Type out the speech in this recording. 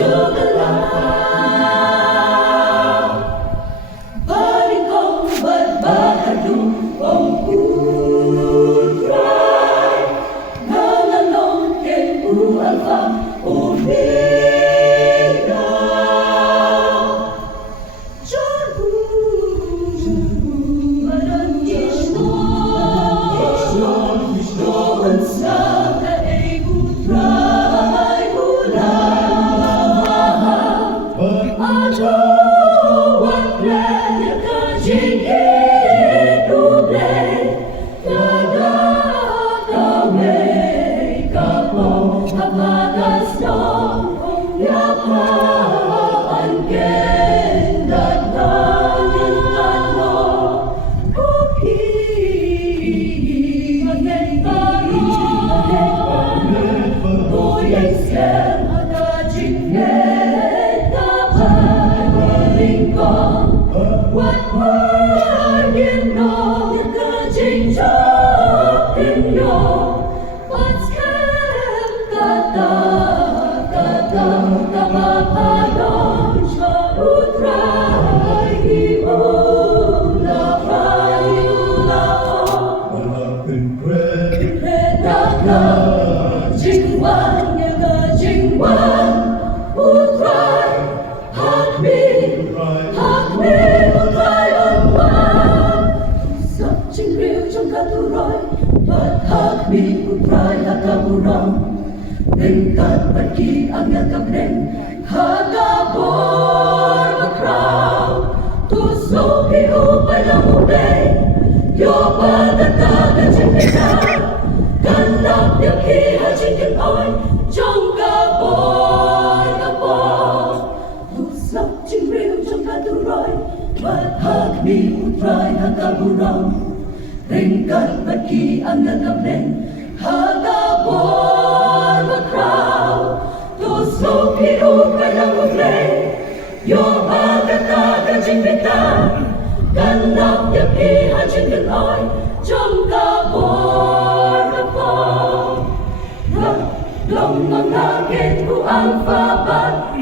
gelaw. Paling kong berbahadu Om Putrai Nangalong Kenpu Alfa Omega. Jagu Madan Krishna Doon sa Kae Putrai Ulang Aduh Wakil Kajing Hiduplay Kada Kame Kapong Kapagas Nong Yakaan Kendat Nangin Kano Kuki Magentaro Goyang Siem Adajing What word you know, you could change up in your what's kept kata kapapayon sa utray iula payula Redaka jingwan yaga jingwan utray hakmi utray onwan Sakching real trong katuroy But hakmi utray hakaburong Ringkat bagi ang yakabren Hagabor makraw Tuso piu palamulay Yo patatag jingkita Kanlap yaki hajingkin oy Jong kaboy kapong Tusak jingrew jong katuroy Bathag ni utray hakaburong Ringkat bagi ang nakablen Hagabor makraw Tuso piu palamulay Yo patatag jingkita Kanlap yaki hajingkin oy Jong kaboy kapong Long mga kenpo ang papat